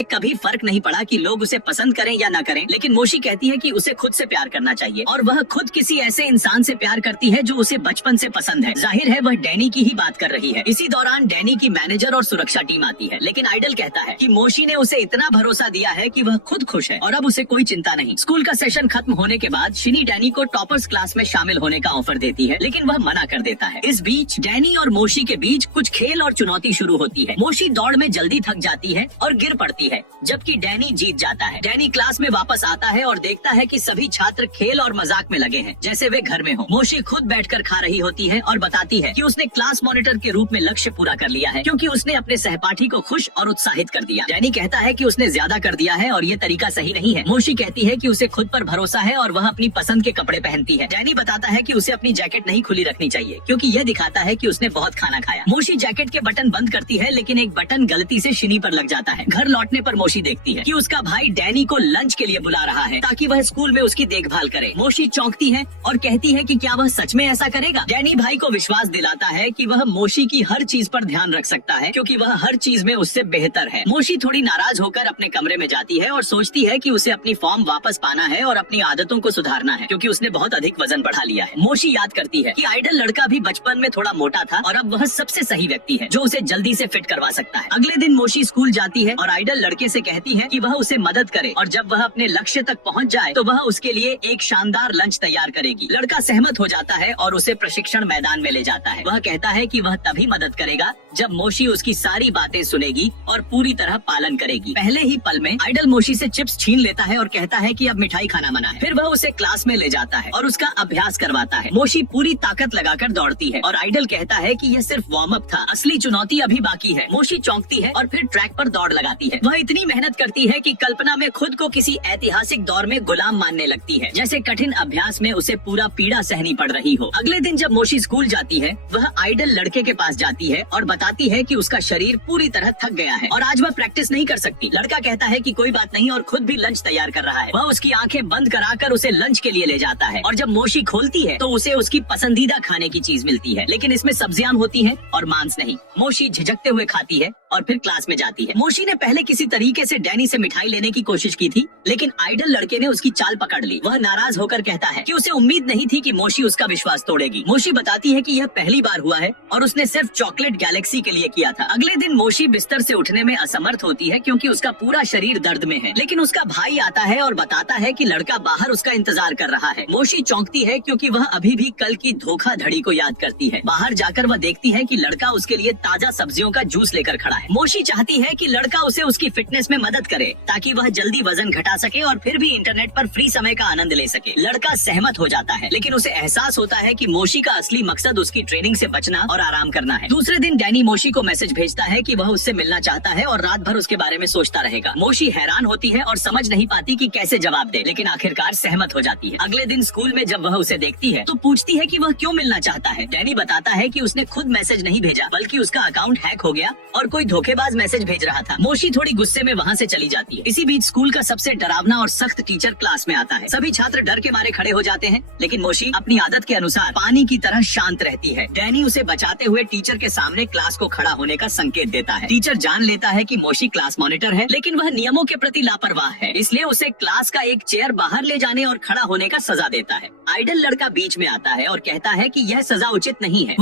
कभी फर्क नहीं पड़ा कि लोग उसे पसंद करें या न करें, लेकिन मोशी कहती है कि उसे खुद से प्यार करना चाहिए और वह खुद किसी ऐसे इंसान से प्यार करती है जो उसे बचपन से पसंद है। जाहिर है वह डैनी की ही बात कर रही है। इसी दौरान डैनी की मैनेजर और सुरक्षा टीम आती है, लेकिन आइडल कहता है कि मोशी ने उसे इतना भरोसा दिया है कि वह खुद खुश है और अब उसे कोई चिंता नहीं। स्कूल का सेशन खत्म होने के बाद शिनी डैनी को टॉपर्स क्लास में शामिल होने का ऑफर देती है, लेकिन वह मना कर देता है। इस बीच डैनी और मोशी के बीच कुछ खेल और चुनौती शुरू होती है। मोशी दौड़ में जल्दी थक जाती है और गिर पड़ती है, जबकि डैनी जीत जाता है। डैनी क्लास में वापस आता है और देखता है कि सभी छात्र खेल और मजाक में लगे हैं, जैसे वे घर में हो। मोशी खुद बैठकर खा रही होती है और बताती है कि उसने क्लास मॉनिटर के रूप में लक्ष्य पूरा कर लिया है, क्योंकि उसने अपने सहपाठी को खुश और उत्साहित कर दिया। डैनी कहता है कि उसने ज्यादा कर दिया है और ये तरीका सही नहीं है। मोशी कहती है कि उसे खुद पर भरोसा है और वह अपनी पसंद के कपड़े पहनती है। डैनी बताता है कि उसे अपनी जैकेट नहीं खुली रखनी चाहिए, क्योंकि यह दिखाता है कि उसने बहुत खाना खाया। मोशी जैकेट के बटन बंद करती है, लेकिन एक बटन गलती से शिनी पर लग जाता है। घर लौटने पर मोशी देखती है कि उसका भाई डैनी को लंच के लिए बुला रहा है ताकि वह स्कूल में उसकी देखभाल करे। मोशी चौंकती है और कहती है कि क्या वह सच में ऐसा करेगा। डैनी भाई को विश्वास दिलाता है कि वह मोशी की हर चीज पर ध्यान रख सकता है, क्योंकि वह हर चीज में उससे बेहतर है। मोशी थोड़ी नाराज होकर अपने कमरे में जाती है और सोचती है कि उसे अपनी फॉर्म वापस पाना है और अपनी आदतों को सुधारना है, क्योंकि उसने बहुत अधिक वजन बढ़ा लिया है। मोशी याद करती है कि आइडल लड़का भी बचपन में थोड़ा मोटा था और अब वह सबसे सही व्यक्ति है जो उसे जल्दी से फिट करवा सकता है। अगले दिन मोशी स्कूल जाती है और आइडल लड़के से कहती है कि वह उसे मदद करे और जब वह अपने लक्ष्य तक पहुंच जाए तो वह उसके लिए एक शानदार लंच तैयार करेगी। लड़का सहमत हो जाता है और उसे प्रशिक्षण मैदान में ले जाता है। वह कहता है कि वह तभी मदद करेगा जब मोशी उसकी सारी बातें सुनेगी और पूरी तरह पालन करेगी। पहले ही पल में आइडल मोशी से चिप्स छीन लेता है और कहता है कि अब मिठाई खाना मना है। फिर वह उसे क्लास में ले जाता है और उसका अभ्यास करवाता है। मोशी पूरी ताकत लगाकर दौड़ती है और आइडल कहता है कि यह सिर्फ वार्म अप था, असली चुनौती अभी बाकी है। मोशी चौंकती है और फिर ट्रैक पर दौड़ लगाती है। वह इतनी मेहनत करती है कि कल्पना में खुद को किसी ऐतिहासिक दौर में गुलाम मानने लगती है, जैसे कठिन अभ्यास में उसे पूरा पीड़ा सहनी पड़ रही हो। अगले दिन जब मोशी स्कूल जाती है, वह आइडल लड़के के पास जाती है और बताती है कि उसका शरीर पूरी तरह थक गया है और आज वह प्रैक्टिस नहीं कर सकती। लड़का कहता है कि कोई बात नहीं और खुद भी लंच तैयार कर रहा है। वह उसकी आंखें बंद कराकर उसे लंच के लिए ले जाता है और जब मोशी खोलती है तो उसे उसकी पसंदीदा खाने की चीज मिलती है, लेकिन इसमें सब्जियां होती हैं और मांस नहीं। मोशी झिझकते हुए खाती है और फिर क्लास में जाती है। मोशी ने पहले किसी तरीके से डैनी से मिठाई लेने की कोशिश की थी, लेकिन आइडल लड़के ने उसकी चाल पकड़ ली। वह नाराज होकर कहता है कि उसे उम्मीद नहीं थी कि मोशी उसका विश्वास तोड़ेगी। मोशी बताती है कि यह पहली बार हुआ है और उसने सिर्फ चॉकलेट गैलेक्सी के लिए किया था। अगले दिन मोशी बिस्तर से उठने में असमर्थ होती है क्योंकि उसका पूरा शरीर दर्द में है, लेकिन उसका भाई आता है और बताता है कि लड़का बाहर उसका इंतजार कर रहा है। मोशी चौंकती है क्योंकि वह अभी भी कल की धोखाधड़ी को याद करती है। बाहर जाकर वह देखती है कि लड़का उसके लिए ताजा सब्जियों का जूस लेकर खड़ा है। मोशी चाहती है कि लड़का उसे उसकी फिटनेस में मदद करे ताकि वह जल्दी वजन घटा सके और फिर भी इंटरनेट पर फ्री समय का आनंद ले सके। लड़का सहमत हो जाता है, लेकिन उसे एहसास होता है कि मोशी का असली मकसद उसकी ट्रेनिंग से बचना और आराम करना है। दूसरे दिन डैनी मोशी को मैसेज भेजता है कि वह उससे मिलना चाहता है और रात भर उसके बारे में सोचता रहेगा। मोशी हैरान होती है और समझ नहीं पाती कि कैसे जवाब दे, लेकिन आखिरकार सहमत हो जाती है। अगले दिन स्कूल में जब वह उसे देखती है तो पूछती है कि वह क्यों मिलना चाहता है। डैनी बताता है कि उसने खुद मैसेज नहीं भेजा, बल्कि उसका अकाउंट हैक हो गया और कोई धोखेबाज मैसेज भेज रहा था। मोशी थोड़ी गुस्से में वहाँ से चली जाती है। इसी बीच स्कूल का सबसे डरावना और सख्त टीचर क्लास में आता है। सभी छात्र डर के मारे खड़े हो जाते हैं, लेकिन मोशी अपनी आदत के अनुसार पानी की तरह शांत रहती है। डैनी उसे बचाते हुए टीचर के सामने क्लास को खड़ा होने का संकेत देता है। टीचर जान लेता है कि मोशी क्लास मॉनिटर है, लेकिन वह नियमों के प्रति लापरवाह है, इसलिए उसे क्लास का एक चेयर बाहर ले जाने और खड़ा होने का सजा देता है। आइडल लड़का बीच में आता है और कहता है कि यह सजा उचित नहीं है।